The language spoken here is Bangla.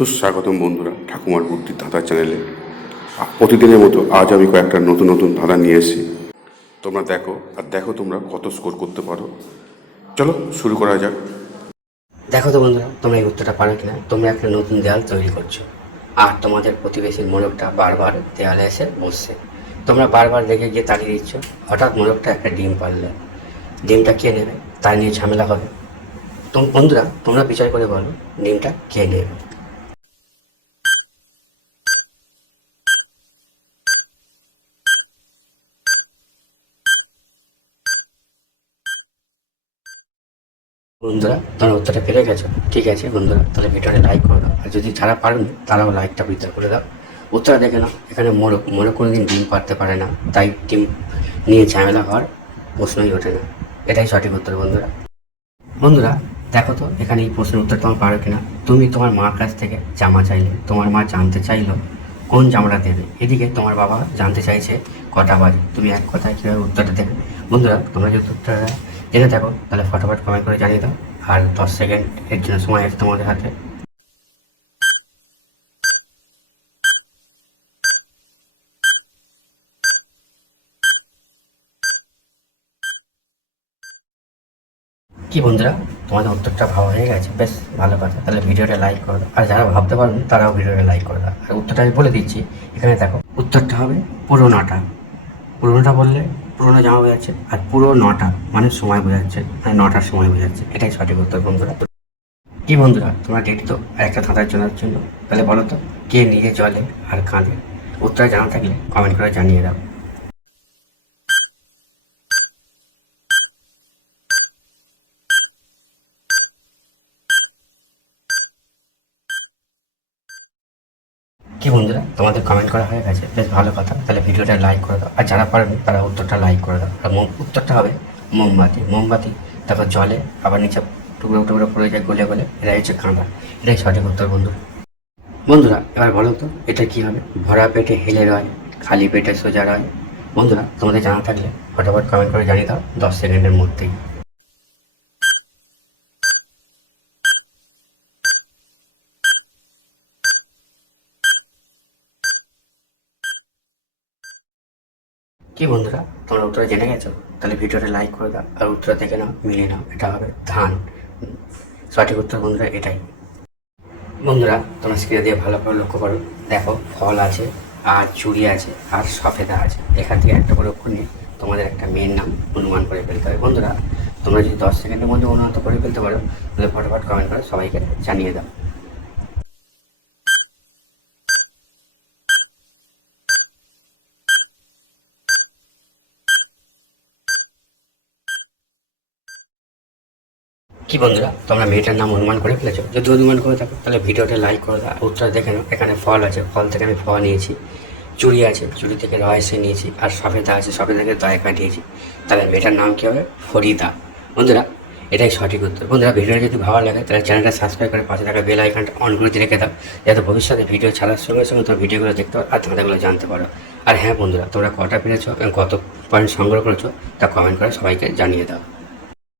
সুস্বাগতম বন্ধুরা ঠাকুমার বুদ্ধির ধাঁধা চ্যানেলে। প্রতিদিনের মতো আজ আমি কয়েকটা নতুন নতুন ধাঁধা নিয়ে এসেছি। তোমরা দেখো তোমরা কত স্কোর করতে পারো। চলো শুরু করা যাক। দেখো তো বন্ধুরা, তোমরা এই উত্তরটা পারো কিনা। তোমরা একটা নতুন দেয়াল তৈরি করছো আর তোমাদের প্রতিবেশীর মোরগটা বারবার দেয়ালে এসে বসছে। তোমরা বারবার রেগে গিয়ে তাড়িয়ে দিচ্ছ। হঠাৎ মোরগটা একটা ডিম পারলে, ডিমটা কে নেবে তা নিয়ে ঝামেলা হবে। বন্ধুরা তোমরা বিচার করে বলো, ডিমটা কে নেবে? বন্ধুরা তোমরা উত্তরটা পেরে গেছো। ঠিক আছে বন্ধুরা, তাহলে ভিডিওটা লাইক করে দাও। আর যদি যারা পারেনি তারাও লাইকটা বিদ্যা করে দাও। উত্তরটা দেখে নাও। এখানে মোরগ কোনোদিন ডিম পারতে পারে না, তাই ডিম নিয়ে ঝামেলা হওয়ার প্রশ্নই ওঠে না। এটাই সঠিক উত্তর বন্ধুরা। বন্ধুরা দেখো তো এখানে এই প্রশ্নের উত্তর তোমার পারো কিনা। তুমি তোমার মার কাছ থেকে জামা চাইলে, তোমার মা জানতে চাইলো কোন জামাটা দেবে। এদিকে তোমার বাবা জানতে চাইছে কটা বাজে। তুমি এক কথায় কীভাবে উত্তরটা দেবে? বন্ধুরা তোমরা যদি উত্তরটা জেনে থাকো তাহলে ফটাফট কমেন্ট করে জানিয়ে দাও। আর 10 সেকেন্ড এর জন্য সময় আছে তোমাদের হাতে। কি বন্ধুরা, তোমাদের উত্তরটা ভাবা হয়ে গেছে? বেশ ভালো কথা, তাহলে ভিডিওটা লাইক করে দাও। আর যারা ভাবতে পারবেন তারাও ভিডিওটা লাইক করে দাও। আর উত্তরটা আমি বলে দিচ্ছি। এখানে দেখো উত্তরটা হবে পুরোনোটা। পুরোনোটা বললে পুরোনো জামা বোঝাচ্ছে, আর পুরো নটা মানে সময় বোঝাচ্ছে, মানে 9টার সময় বোঝাচ্ছে। এটাই সঠিক উত্তর বন্ধুরা। কি বন্ধুরা তোমরা রেডি তো আর একটা ধাঁধার জন্য? তাহলে বলো তো, কে নিজে জলে আর কাঁদে? উত্তর জানা থাকলে কমেন্ট করে জানিয়ে দাও। কি বন্ধুরা তোমাদের কমেন্ট করা হয়ে গেছে? বেশ ভালো কথা, তাহলে ভিডিওটা লাইক করে দাও। আর যারা পারবে তারা উত্তরটা লাইক করে দাও। আর উত্তরটা হবে মোমবাতি। মোমবাতি তারপর জলে আবার নিচে টুকরো টুকরো পড়ে যায় গলে গলে, এটাই হচ্ছে কাঁদা। এটাই সঠিক উত্তর বন্ধুরা। বন্ধুরা এবার বলো তো এটা কি হবে? ভরা পেটে হেলে রয়, খালি পেটে সোজা রয়। বন্ধুরা তোমাদের জানা থাকলে ফটাফট কমেন্ট করে জানিয়ে দাও 10 সেকেন্ডের মধ্যেই। কি বন্ধুরা তোমরা উত্তর জেনে গেছো? তাহলে ভিডিওটা লাইক করে দাও আর উত্তর দেখে নাও, মিলিয়ে নাও। এটা হবে ধান। সঠিক উত্তর বন্ধুরা এটাই। বন্ধুরা তোমরা স্ক্রিনে দিয়ে ভালো করে লক্ষ্য করো। দেখো ফল আছে, আর চুড়ি আছে, আর সফেদা আছে। এখান থেকে একটা করে অক্ষর নিয়ে তোমাদের একটা মেয়ের নাম অনুমান করে ফেলতে হবে। বন্ধুরা তোমরা যদি 10 সেকেন্ডের মধ্যে অনুমান করে ফেলতে পারো তাহলে ফটাফট কমেন্ট করে সবাইকে জানিয়ে দাও। কি বন্ধুরা তোমরা মেয়েটার নাম অনুমান করে ফেলেছো? যদি অনুমান করে থাকো তাহলে ভিডিওটা লাইক করে দাও। উত্তর দেখে নাও। এখানে ফল আছে, ফল থেকে আমি ফ নিয়েছি। চুড়ি আছে, চুড়ি থেকে রয়েসে নিয়েছি। আর সফেদা আছে, সফেদা থেকে দয়া কাটিয়েছি। তাহলে মেয়েটার নাম কী হবে? ফরিদা। বন্ধুরা এটাই সঠিক উত্তর। বন্ধুরা ভিডিওটা যদি ভালো লাগে তাহলে চ্যানেলটা সাবস্ক্রাইব করে পাশে থাকা বেল আইকনটা অন করে দিয়ে রেখে দাও, যাতে ভবিষ্যতে ভিডিও ছাড়ার সঙ্গে সঙ্গে তোমরা ভিডিওগুলো দেখতে পারো আর ধাঁধাগুলো জানতে পারো। আর হ্যাঁ বন্ধুরা তোমরা কটা পেরেছো এবং কত পয়েন্ট সংগ্রহ করেছো তা কমেন্ট করে সবাইকে জানিয়ে দাও।